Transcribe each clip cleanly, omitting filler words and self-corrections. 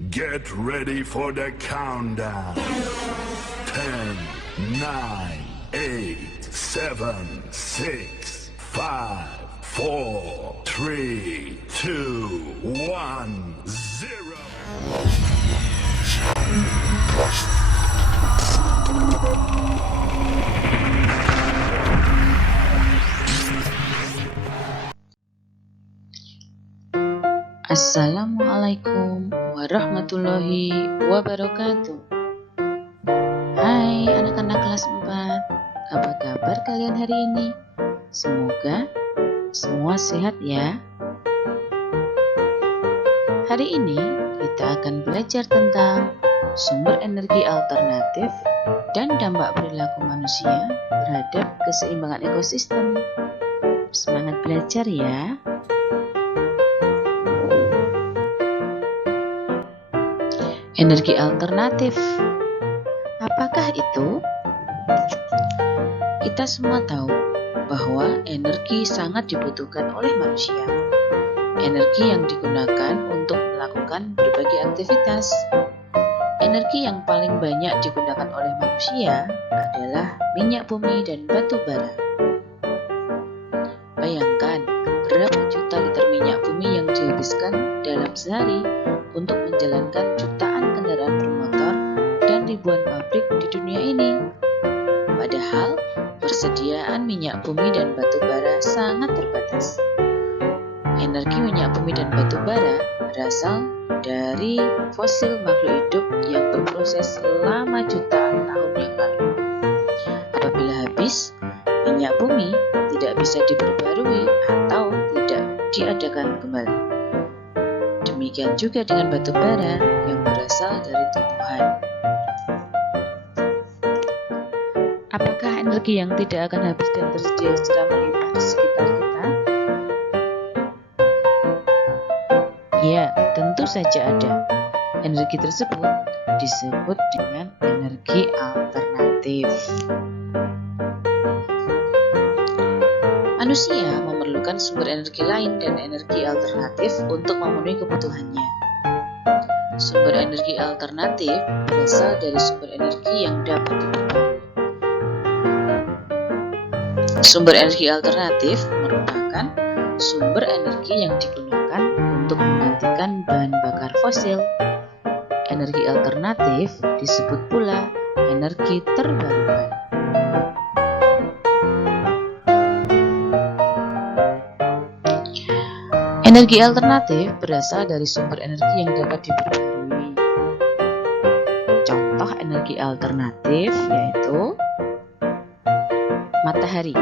Get ready for the countdown. 10, 9, 8, 7, 6, 5, 4, 3, 2, 1, 0. Assalamualaikum warahmatullahi wabarakatuh. Hai anak-anak kelas 4, apa kabar kalian hari ini? Semoga semua sehat ya. Hari ini kita akan belajar tentang sumber energi alternatif dan dampak perilaku manusia terhadap keseimbangan ekosistem. Semangat belajar ya. Energi alternatif, apakah itu? Kita semua tahu bahwa energi sangat dibutuhkan oleh manusia. Energi yang digunakan untuk melakukan berbagai aktivitas. Energi yang paling banyak digunakan oleh manusia adalah minyak bumi dan batu bara. Bayangkan berapa juta liter minyak bumi yang dihabiskan dalam sehari untuk menjalankan jutaan kendaraan bermotor dan ribuan pabrik di dunia ini. Padahal persediaan minyak bumi dan batu bara sangat terbatas. Energi minyak bumi dan batu bara berasal dari fosil makhluk hidup yang berproses selama jutaan tahun yang lalu. Apabila habis, minyak bumi tidak bisa diperbarui atau tidak diadakan kembali. Demikian juga dengan batu bara yang berasal dari tumbuhan. Apakah energi yang tidak akan habis dan tersedia secara melimpah di sekitar kita? Ya, tentu saja ada. Energi tersebut disebut dengan energi alternatif. Manusia memerlukan sumber energi lain dan energi alternatif untuk memenuhi kebutuhannya. Sumber energi alternatif berasal dari sumber energi yang dapat diperbarui. Sumber energi alternatif merupakan sumber energi yang digunakan untuk menggantikan bahan bakar fosil. Energi alternatif disebut pula energi terbarukan. Energi alternatif berasal dari sumber energi yang dapat diperbarui. Contoh energi alternatif yaitu matahari.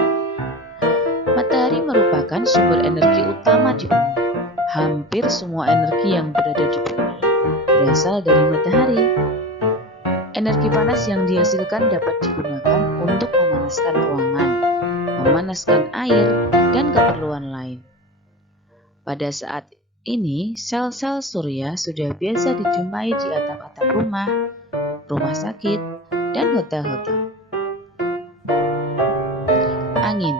Matahari merupakan sumber energi utama di bumi. Hampir semua energi yang berada di bumi berasal dari matahari. Energi panas yang dihasilkan dapat digunakan untuk memanaskan ruangan, memanaskan air, dan keperluan lain. Pada saat ini, sel-sel surya sudah biasa dijumpai di atap-atap rumah, rumah sakit, dan hotel-hotel. Angin.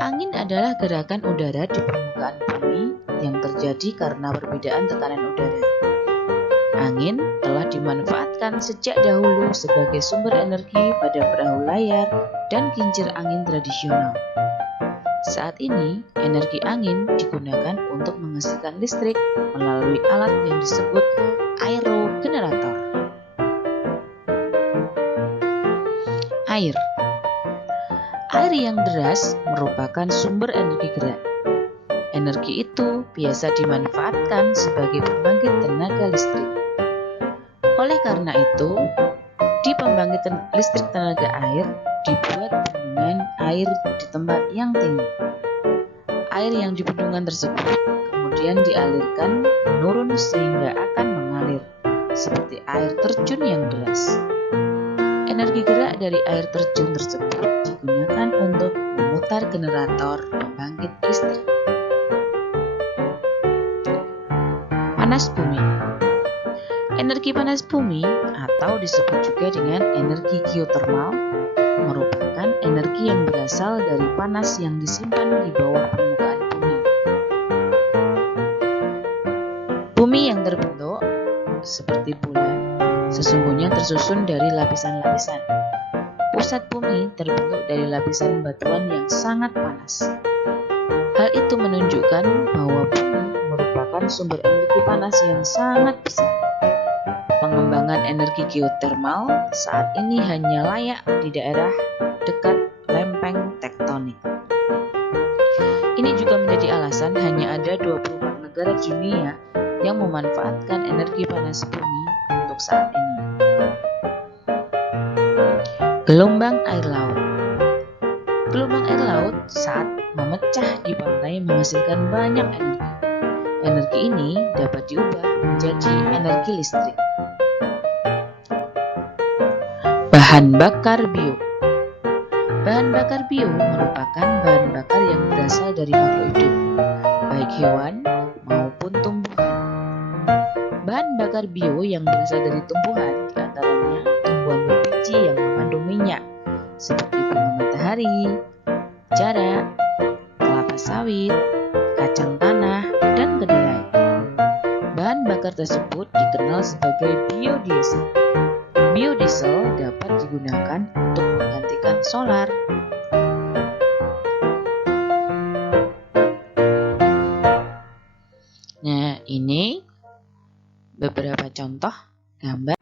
Angin adalah gerakan udara di permukaan bumi yang terjadi karena perbedaan tekanan udara. Angin telah dimanfaatkan sejak dahulu sebagai sumber energi pada perahu layar dan kincir angin tradisional. Saat ini, energi angin digunakan untuk menghasilkan listrik melalui alat yang disebut aerogenerator. Air. Air yang deras merupakan sumber energi gerak. Energi itu biasa dimanfaatkan sebagai pembangkit tenaga listrik. Oleh karena itu, di pembangkit listrik tenaga air dibuat bendungan air di tempat yang tinggi. Air yang di bendungan tersebut kemudian dialirkan menurun sehingga akan mengalir, seperti air terjun yang deras. Energi gerak dari air terjun tersebut digunakan untuk memutar generator pembangkit listrik. Panas bumi. Energi panas bumi atau disebut juga dengan energi geotermal merupakan energi yang berasal dari panas yang disimpan di bawah permukaan bumi. Bumi yang terbentuk seperti bulan sesungguhnya tersusun dari lapisan-lapisan. Pusat bumi terbentuk dari lapisan batuan yang sangat panas. Hal itu menunjukkan bahwa bumi merupakan sumber energi panas yang sangat besar. Pengembangan energi geotermal saat ini hanya layak di daerah dekat lempeng tektonik. Ini juga menjadi alasan hanya ada 24 negara di dunia yang memanfaatkan energi panas bumi untuk saat ini. Gelombang air laut. Gelombang air laut saat memecah di pantai menghasilkan banyak energi. Energi ini dapat diubah menjadi energi listrik. Bahan bakar bio. Bahan bakar bio merupakan bahan bakar yang berasal dari makhluk hidup, baik hewan maupun tumbuhan. Bahan bakar bio yang berasal dari tumbuhan diantaranya tumbuhan berbiji yang mengandung minyak seperti bunga matahari, jarak, kelapa sawit, kacang tanah, dan kedelai. Bahan bakar tersebut dikenal sebagai biodiesel. Biodiesel dapat digunakan untuk menggantikan solar. Nah, ini beberapa contoh gambar.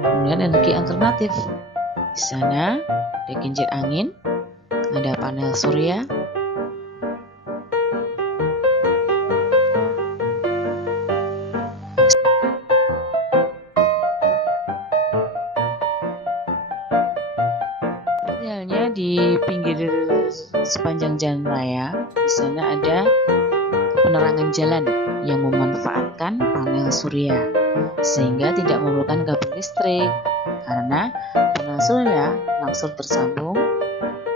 Kemudian energi alternatif. Di sana ada kincir angin, ada panel surya, halnya di pinggir sepanjang jalan raya. Di sana ada penerangan jalan yang memanfaatkan panel surya sehingga tidak memerlukan kabel listrik karena panel surya langsung tersambung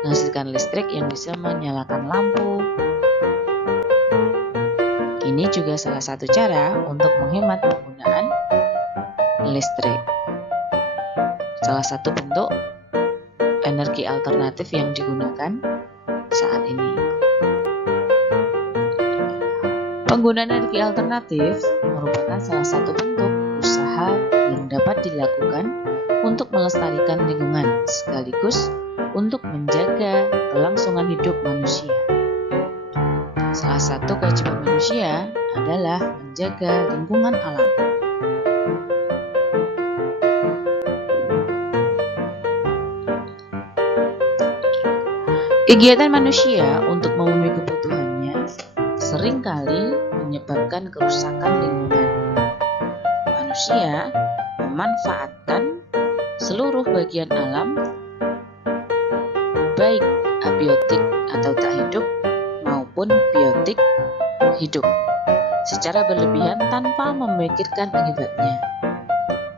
menghasilkan listrik yang bisa menyalakan lampu. Ini juga salah satu cara untuk menghemat penggunaan listrik. Salah satu bentuk energi alternatif yang digunakan saat ini. Penggunaan energi alternatif merupakan salah satu bentuk usaha yang dapat dilakukan untuk melestarikan lingkungan sekaligus untuk menjaga kelangsungan hidup manusia. Salah satu kewajiban manusia adalah menjaga lingkungan alam. Kegiatan manusia untuk memenuhi kebutuhannya seringkali menyebabkan kerusakan lingkungan. Manusia memanfaatkan seluruh bagian alam, baik abiotik atau tak hidup maupun biotik hidup, secara berlebihan tanpa memikirkan akibatnya.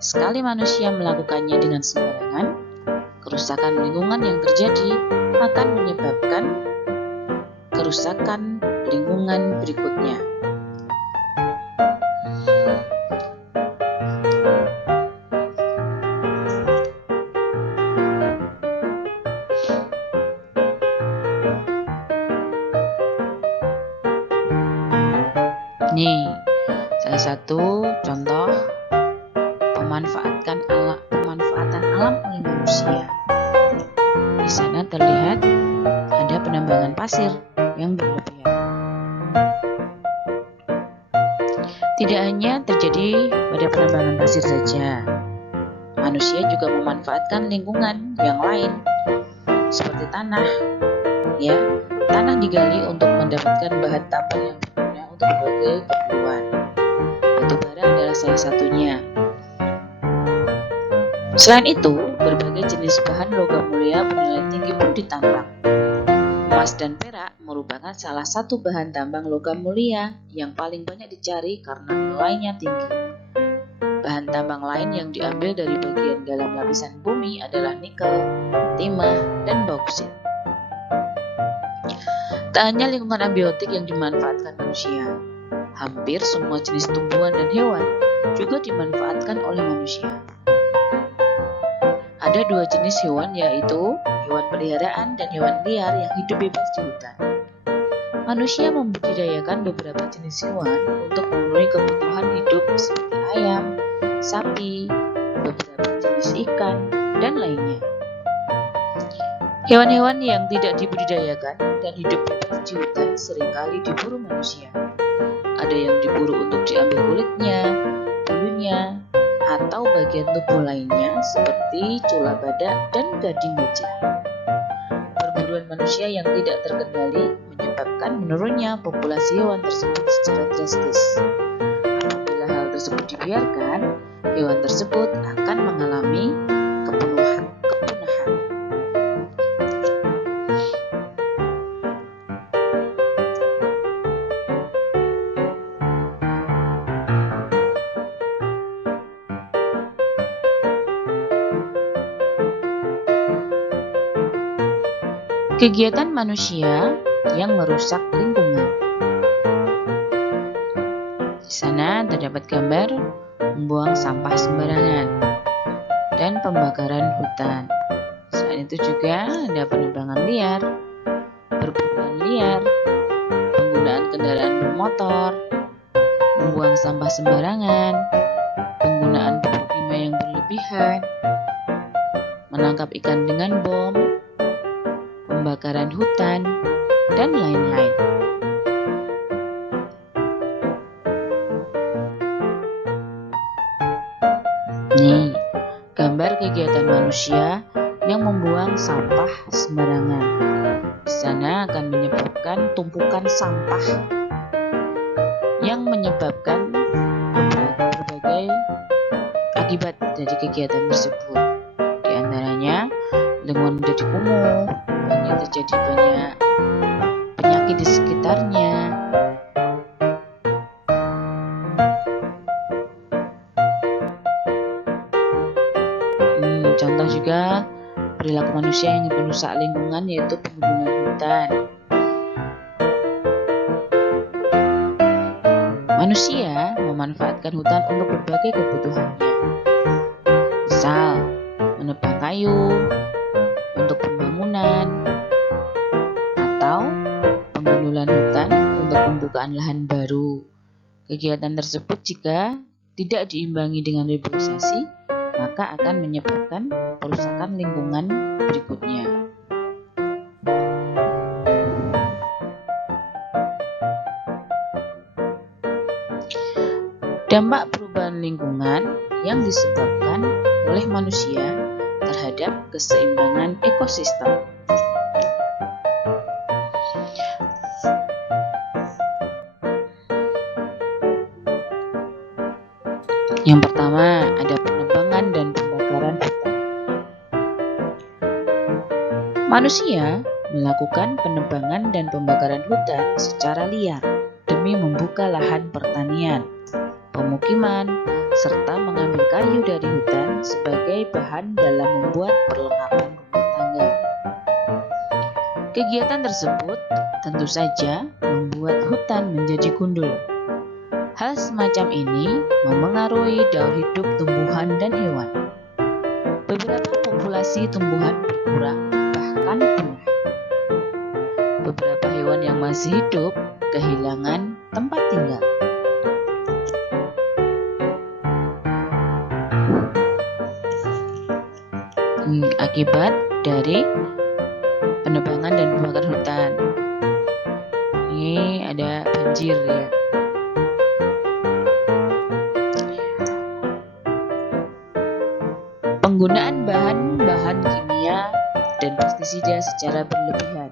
Sekali manusia melakukannya dengan sembarangan, kerusakan lingkungan yang terjadi akan menyebabkan kerusakan lingkungan berikutnya. Nih, salah satu contoh pemanfaatan alam oleh manusia. Di sana terlihat ada penambangan pasir yang berlebihan. Tidak hanya terjadi pada penambangan pasir saja, manusia juga memanfaatkan lingkungan yang lain seperti tanah. Ya, tanah digali untuk mendapatkan bahan tambang yang berguna untuk berbagai keperluan. Batu bara adalah salah satunya. Selain itu, berbagai jenis bahan logam mulia bernilai tinggi pun ditambang. Emas dan perak merupakan salah satu bahan tambang logam mulia yang paling banyak dicari karena nilainya tinggi. Bahan tambang lain yang diambil dari bagian dalam lapisan bumi adalah nikel, timah, dan bauksit. Tak hanya lingkungan abiotik yang dimanfaatkan manusia, hampir semua jenis tumbuhan dan hewan juga dimanfaatkan oleh manusia. Ada dua jenis hewan, yaitu hewan peliharaan dan hewan liar yang hidup bebas di hutan. Manusia membudidayakan beberapa jenis hewan untuk memenuhi kebutuhan hidup seperti ayam, sapi, beberapa jenis ikan, dan lainnya. Hewan-hewan yang tidak dibudidayakan dan hidup bebas di hutan seringkali diburu manusia. Ada yang diburu untuk diambil kulitnya, bulunya, atau bagian tubuh lainnya seperti cula badak dan gading gajah. Perburuan manusia yang tidak terkendali menyebabkan menurunnya populasi hewan tersebut secara drastis. Apabila hal tersebut dibiarkan, hewan tersebut akan mengalami kepunahan. Kegiatan manusia yang merusak lingkungan. Di sana terdapat gambar membuang sampah sembarangan dan pembakaran hutan. Selain itu juga ada penebangan liar, perburuan liar, penggunaan kendaraan bermotor, membuang sampah sembarangan, penggunaan pupuk kimia yang berlebihan, menangkap ikan dengan bom, pembakaran hutan, dan lain-lain. Nih, gambar kegiatan manusia yang membuang sampah sembarangan. Di sana akan menyebabkan tumpukan sampah yang menyebabkan berbagai akibat dari kegiatan tersebut. Di antaranya, lingkungan menjadi kumuh, terjadi banyak penyakit di sekitarnya. Contoh juga perilaku manusia yang merusak lingkungan yaitu penggunaan hutan. Manusia memanfaatkan hutan untuk berbagai kebutuhannya. Misal, menebang kayu untuk pembangunan, atau pengundulan hutan untuk pembukaan lahan baru. Kegiatan tersebut jika tidak diimbangi dengan reboisasi, maka akan menyebabkan perusakan lingkungan berikutnya. Dampak perubahan lingkungan yang disebabkan oleh manusia terhadap keseimbangan ekosistem. Yang pertama, ada penebangan dan pembakaran hutan. Manusia melakukan penebangan dan pembakaran hutan secara liar demi membuka lahan pertanian, pemukiman, serta mengambil kayu dari hutan sebagai bahan dalam membuat perlengkapan rumah tangga. Kegiatan tersebut tentu saja membuat hutan menjadi gundul. Hal semacam ini memengaruhi daur hidup tumbuhan dan hewan. Beberapa populasi tumbuhan berkurang, bahkan punah. Beberapa hewan yang masih hidup kehilangan tempat tinggal. Akibat dari penebangan dan pembakaran hutan. Ini ada banjir ya. Penggunaan bahan-bahan kimia dan pestisida secara berlebihan.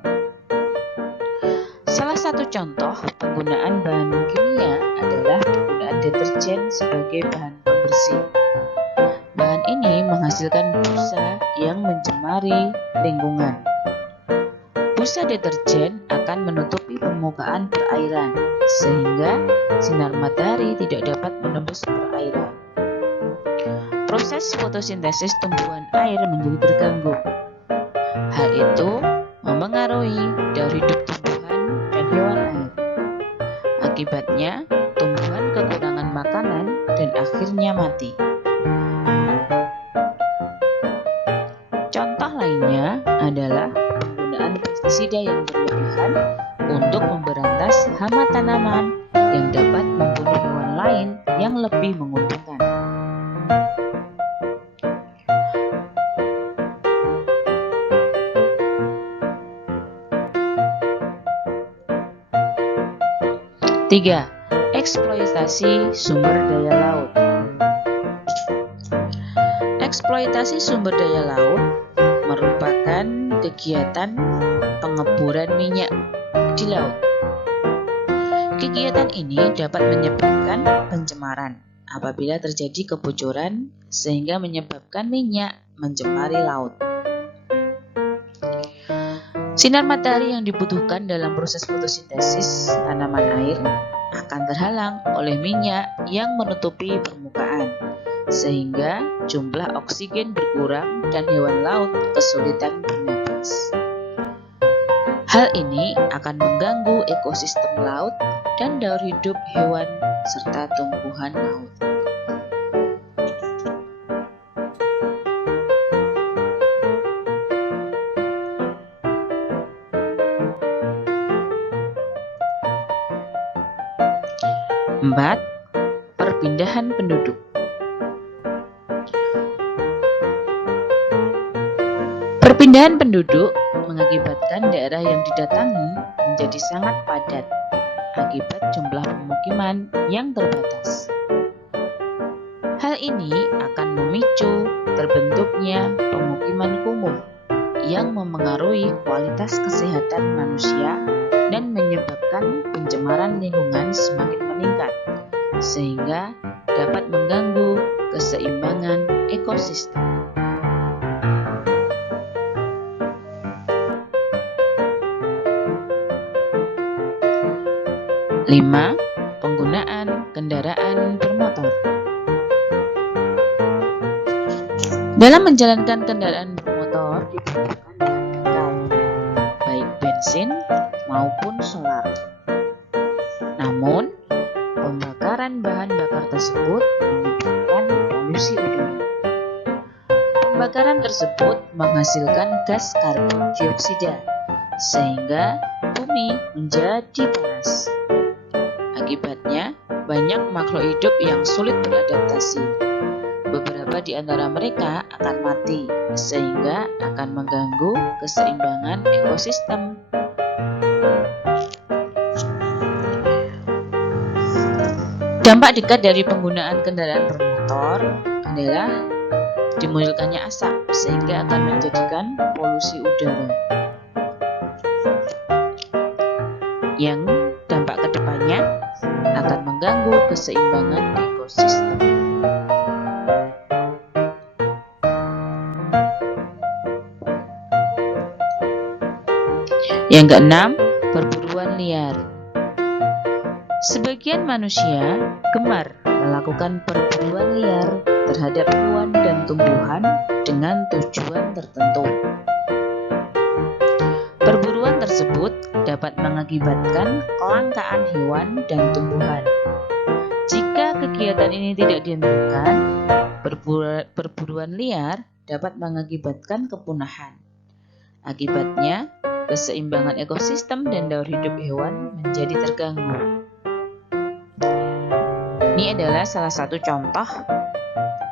Salah satu contoh penggunaan bahan kimia adalah penggunaan deterjen sebagai bahan pembersih. Bahan ini menghasilkan busa yang mencemari lingkungan. Busa deterjen akan menutupi permukaan perairan, sehingga sinar matahari tidak dapat menembus perairan. Proses fotosintesis tumbuhan air menjadi terganggu. Hal itu memengaruhi daur hidup tumbuhan dan hewan air. Akibatnya, tumbuhan kekurangan makanan dan akhirnya mati. Contoh lainnya adalah pestisida yang berlebihan untuk memberantas hama tanaman yang dapat membunuh hewan lain yang lebih menguntungkan. Tiga, eksploitasi sumber daya laut. Eksploitasi sumber daya laut merupakan kegiatan pengeboran minyak di laut. Kegiatan ini dapat menyebabkan pencemaran apabila terjadi kebocoran sehingga menyebabkan minyak mencemari laut. Sinar matahari yang dibutuhkan dalam proses fotosintesis tanaman air akan terhalang oleh minyak yang menutupi permukaan, sehingga jumlah oksigen berkurang dan hewan laut kesulitan bernapas. Hal ini akan mengganggu ekosistem laut dan daur hidup hewan serta tumbuhan laut. Empat, perpindahan penduduk. Perpindahan penduduk mengakibatkan daerah yang didatangi menjadi sangat padat akibat jumlah pemukiman yang terbatas. Hal ini akan memicu terbentuknya pemukiman kumuh yang memengaruhi kualitas kesehatan manusia dan menyebabkan pencemaran lingkungan semakin meningkat, sehingga dapat mengganggu keseimbangan ekosistem. Lima, penggunaan kendaraan bermotor. Dalam menjalankan kendaraan bermotor dibutuhkan bahan bakar, baik bensin maupun solar. Namun, pembakaran bahan bakar tersebut menyebabkan polusi udara. Pembakaran tersebut menghasilkan gas karbon dioksida, sehingga bumi menjadi panas. Akibatnya, banyak makhluk hidup yang sulit beradaptasi. Beberapa di antara mereka akan mati, sehingga akan mengganggu keseimbangan ekosistem. Dampak dekat dari penggunaan kendaraan bermotor adalah dimunculkannya asap, sehingga akan menjadikan polusi udara. Yang dampak kedepannya akan mengganggu keseimbangan ekosistem. Yang keenam, perburuan liar. Sebagian manusia gemar melakukan perburuan liar terhadap hewan dan tumbuhan dengan tujuan tertentu. Perburuan tersebut dapat mengakibatkan kelangkaan hewan dan tumbuhan. Jika kegiatan ini tidak dihentikan, perburuan liar dapat mengakibatkan kepunahan. Akibatnya, keseimbangan ekosistem dan daur hidup hewan menjadi terganggu. Ini adalah salah satu contoh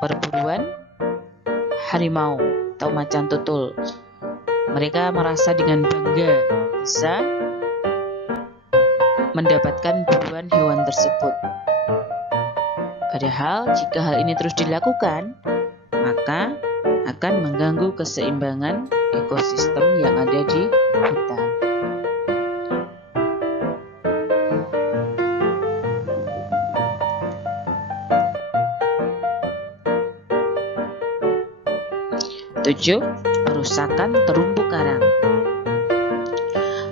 perburuan harimau atau macan tutul. Mereka merasa dengan bangga bisa mendapatkan buruan hewan tersebut. Padahal jika hal ini terus dilakukan, maka akan mengganggu keseimbangan ekosistem yang ada di hutan. Tujuh, perusakan terumbu karang.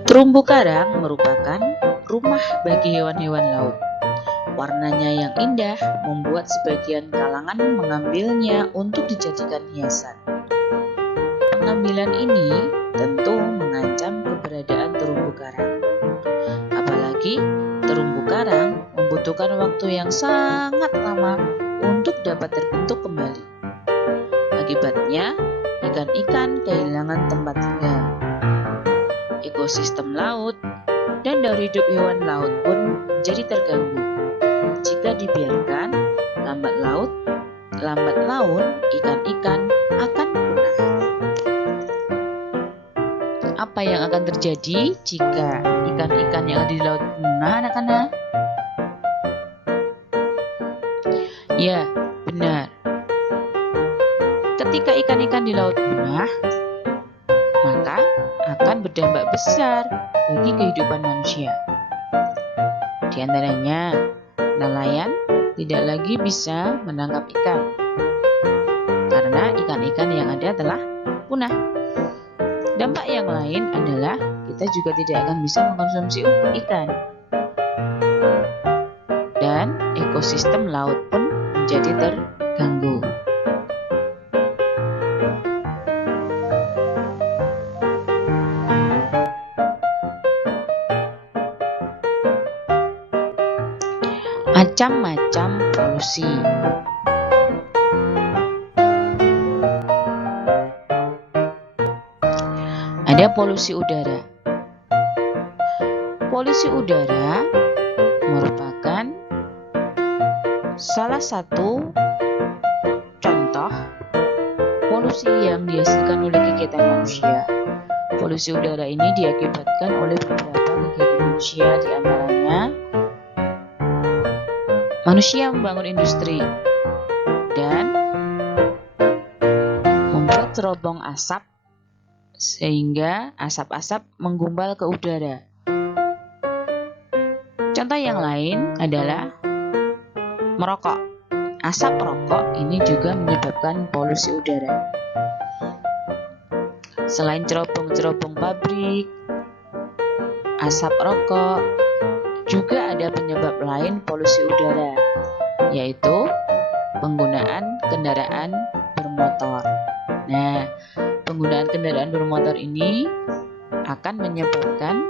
Terumbu karang merupakan rumah bagi hewan-hewan laut. Warnanya yang indah membuat sebagian kalangan mengambilnya untuk dijadikan hiasan. Pengambilan ini tentu mengancam keberadaan terumbu karang. Apalagi terumbu karang membutuhkan waktu yang sangat lama untuk dapat terbentuk kembali. Akibatnya, ikan-ikan kehilangan tempat tinggal. ekosistem laut, dan daur hidup hewan laut pun menjadi terganggu. Jika dibiarkan, lambat laun ikan-ikan akan punah. Apa yang akan terjadi jika ikan-ikan yang ada di laut punah, anak-anak? Ya, benar. Ketika ikan-ikan di laut punah, maka akan berdampak besar bagi kehidupan manusia. Di antaranya, nelayan tidak lagi bisa menangkap ikan karena ikan-ikan yang ada telah punah. Dampak yang lain adalah kita juga tidak akan bisa mengkonsumsi ikan, dan ekosistem laut pun menjadi terganggu. Macam-macam polusi. Ada polusi udara. Polusi udara merupakan salah satu contoh polusi yang dihasilkan oleh kegiatan manusia. Polusi udara ini diakibatkan oleh beberapa kegiatan manusia, di antaranya manusia membangun industri dan membuat cerobong asap sehingga asap-asap menggumpal ke udara. Contoh yang lain adalah merokok. Asap rokok ini juga menyebabkan polusi udara. Selain cerobong-cerobong pabrik, asap rokok, juga ada penyebab lain polusi udara, yaitu penggunaan kendaraan bermotor. Nah, penggunaan kendaraan bermotor ini akan menyebabkan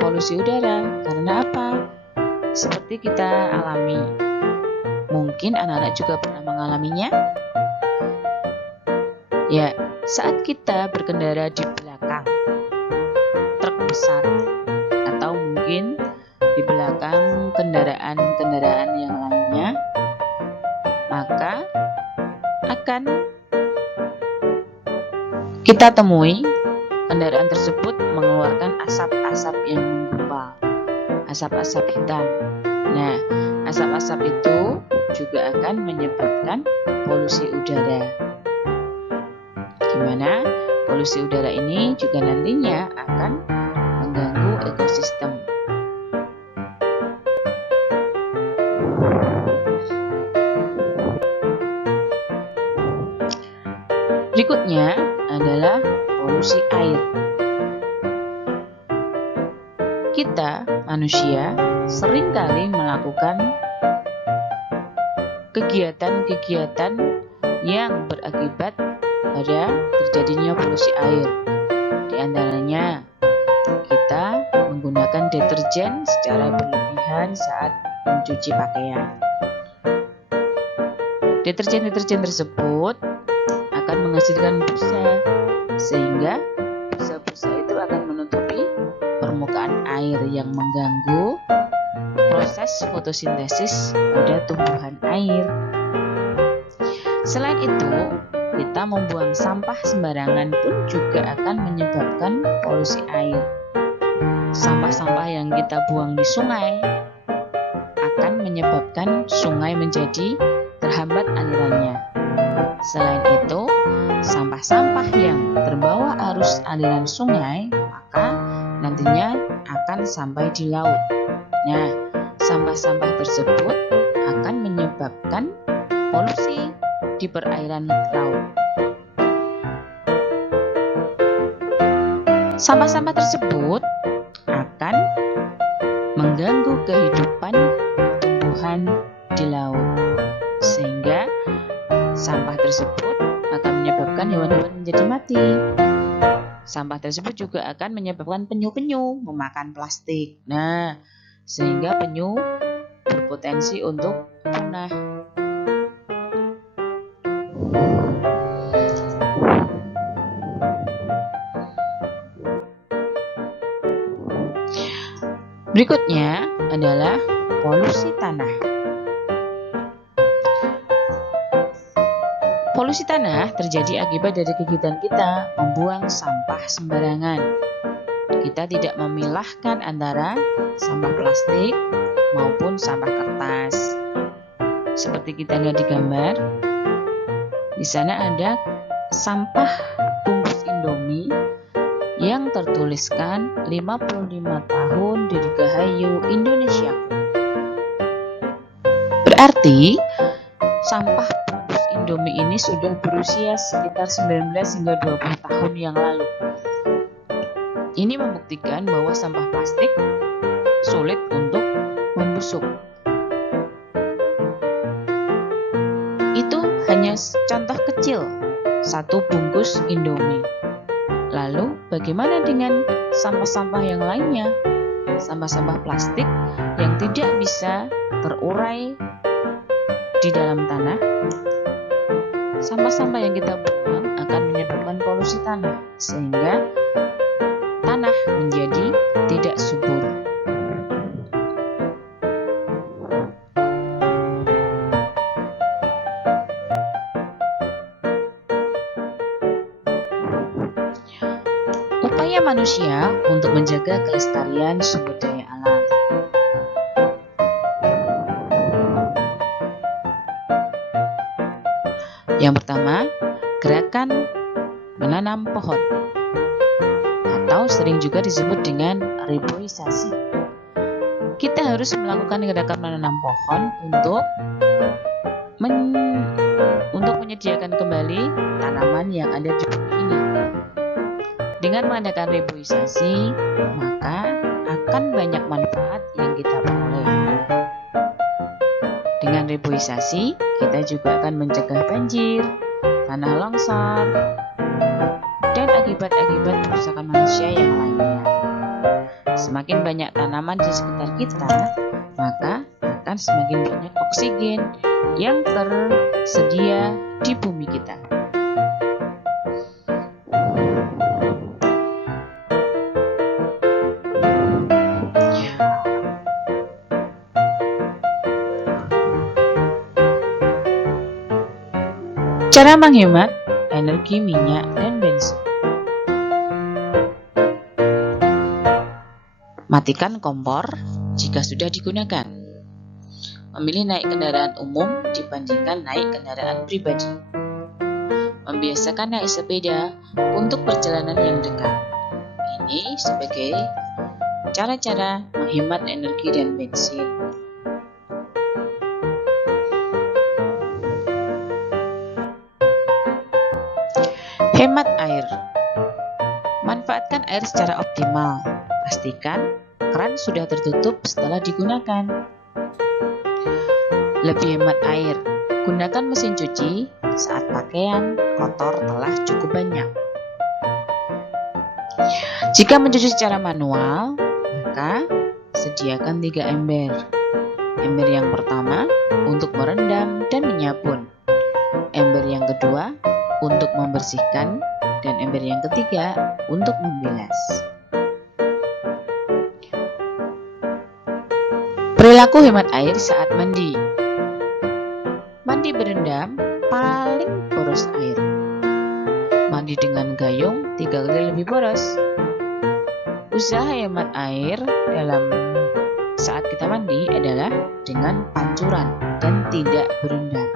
polusi udara. Karena apa? Seperti kita alami. Mungkin anak-anak juga pernah mengalaminya. Ya, saat kita berkendara di belakang truk besar atau mungkin di belakang kendaraan-kendaraan yang lainnya, maka akan kita temui kendaraan tersebut mengeluarkan asap-asap yang menggumpal, asap-asap hitam. Nah, asap-asap itu juga akan menyebabkan polusi udara. Gimana? Polusi udara ini juga nantinya akan mengganggu ekosistem. Berikutnya adalah polusi air. Kita, manusia, seringkali melakukan kegiatan-kegiatan yang berakibat pada terjadinya polusi air. Di antaranya, kita menggunakan deterjen secara berlebihan saat mencuci pakaian. Deterjen-deterjen tersebut akan menghasilkan busa, sehingga busa-busa itu akan menutupi permukaan air yang mengganggu proses fotosintesis pada tumbuhan air. Selain itu, kita membuang sampah sembarangan pun juga akan menyebabkan polusi air. Sampah-sampah yang kita buang di sungai akan menyebabkan sungai menjadi terhambat alirannya. Selain itu, sampah-sampah yang terbawa arus aliran sungai maka nantinya akan sampai di laut. Nah, sampah-sampah tersebut akan menyebabkan polusi di perairan laut. Sampah-sampah tersebut akan mengganggu kehidupan tumbuhan di laut, sehingga sampah tersebut akan menyebabkan hewan-hewan menjadi mati. Sampah tersebut juga akan menyebabkan penyu-penyu memakan plastik. Nah, sehingga penyu berpotensi untuk punah. Berikutnya adalah polusi tanah. Polusi tanah terjadi akibat dari kegiatan kita membuang sampah sembarangan. Kita tidak memilahkan antara sampah plastik maupun sampah kertas. Seperti kita lihat di gambar, di sana ada sampah bungkus Indomie yang tertuliskan 55 tahun Dirgahayu Indonesia. Berarti sampah bungkus Indomie ini sudah berusia sekitar 19 hingga 20 tahun yang lalu. Ini membuktikan bahwa sampah plastik sulit untuk membusuk. Itu hanya contoh kecil, satu bungkus Indomie. Lalu bagaimana dengan sampah-sampah yang lainnya? Sampah-sampah plastik yang tidak bisa terurai di dalam tanah. Sampah-sampah yang kita buang akan menyebabkan polusi tanah, sehingga tanah menjadi tidak subur. Upaya manusia untuk menjaga kelestarian sumber daya alam. Yang pertama, gerakan menanam pohon, atau sering juga disebut dengan reboisasi. Kita harus melakukan gerakan menanam pohon untuk menyediakan kembali tanaman yang ada di bumi ini. Dengan mengadakan reboisasi, maka akan banyak manfaat yang kita peroleh. Dengan reboisasi, kita juga akan mencegah banjir, tanah longsor, dan akibat-akibat kerusakan manusia yang lainnya. Semakin banyak tanaman di sekitar kita, maka akan semakin banyak oksigen yang tersedia di bumi kita. Cara menghemat energi minyak dan bensin. Matikan kompor jika sudah digunakan. Memilih naik kendaraan umum dibandingkan naik kendaraan pribadi. Membiasakan naik sepeda untuk perjalanan yang dekat. Ini sebagai cara-cara menghemat energi dan bensin. Hemat air. Manfaatkan air secara optimal. Pastikan keran sudah tertutup setelah digunakan. Lebih hemat air. Gunakan mesin cuci saat pakaian kotor telah cukup banyak. Jika mencuci secara manual, maka sediakan 3 ember. Ember yang pertama untuk merendam dan menyabun. Ember yang kedua untuk membersihkan, dan ember yang ketiga untuk membilas. Perilaku hemat air saat mandi. Mandi berendam paling boros air. Mandi dengan gayung 3 kali lebih boros. Usaha hemat air dalam saat kita mandi adalah dengan pancuran dan tidak berendam.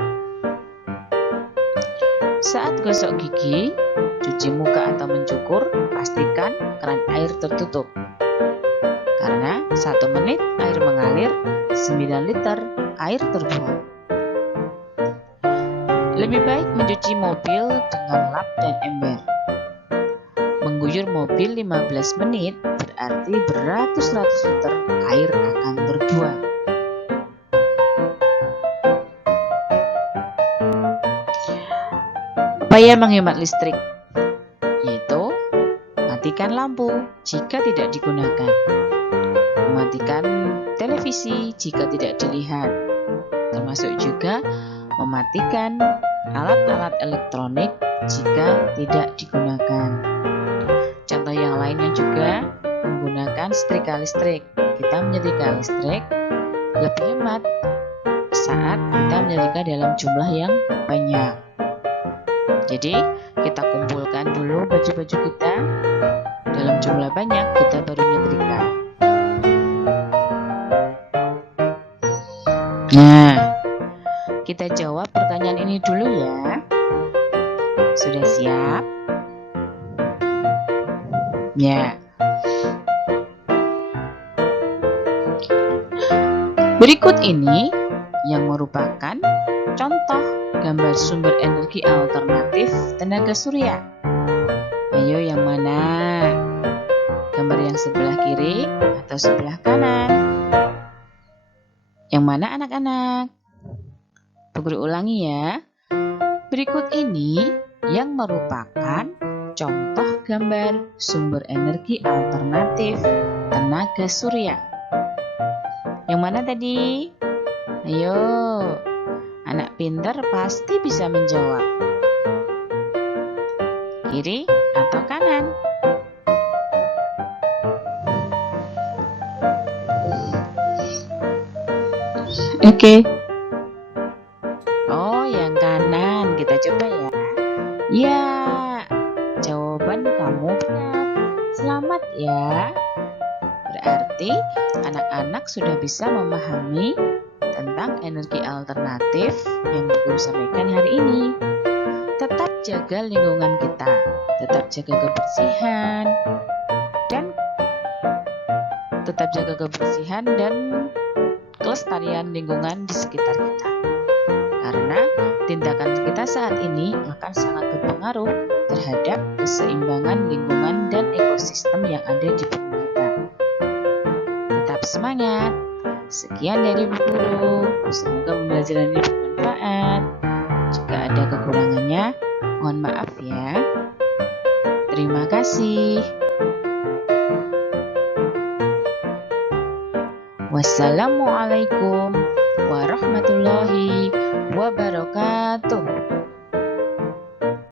Saat gosok gigi, cuci muka atau mencukur, pastikan keran air tertutup. Karena 1 menit air mengalir, 9 liter air terbuang. Lebih baik mencuci mobil dengan lap dan ember. Mengguyur mobil 15 menit berarti beratus-ratus liter air akan terbuang. Upaya menghemat listrik, yaitu matikan lampu jika tidak digunakan, mematikan televisi jika tidak dilihat, termasuk juga mematikan alat-alat elektronik jika tidak digunakan. Contoh yang lainnya juga menggunakan setrika listrik. Kita menyetrika listrik lebih hemat saat kita menyetrika dalam jumlah yang banyak. Jadi kita kumpulkan dulu baju-baju kita dalam jumlah banyak, kita baru nyetrika. Nah, kita jawab pertanyaan ini dulu ya. Sudah siap? Ya. Berikut ini yang merupakan contoh gambar sumber energi alternatif tenaga surya. Ayo yang mana? Gambar yang sebelah kiri atau sebelah kanan? Yang mana anak-anak? Bu Guru ulangi ya. Berikut ini yang merupakan contoh gambar sumber energi alternatif tenaga surya. Yang mana tadi? Ayo, anak pintar pasti bisa menjawab. Kiri atau kanan? Oke. Oh, yang kanan. Kita coba ya. Ya, jawaban kamu benar. Selamat ya. Berarti anak-anak sudah bisa memahami tentang energi alternatif yang Guru sampaikan hari ini. Tetap jaga lingkungan kita, tetap jaga kebersihan dan kelestarian lingkungan di sekitar kita. Karena tindakan kita saat ini akan sangat berpengaruh terhadap keseimbangan lingkungan dan ekosistem yang ada di bumi kita. Tetap semangat. Sekian dari Bu Guru. Semoga pembelajaran ini bermanfaat. Jika ada kekurangannya, mohon maaf ya. Terima kasih. Wassalamualaikum warahmatullahi wabarakatuh.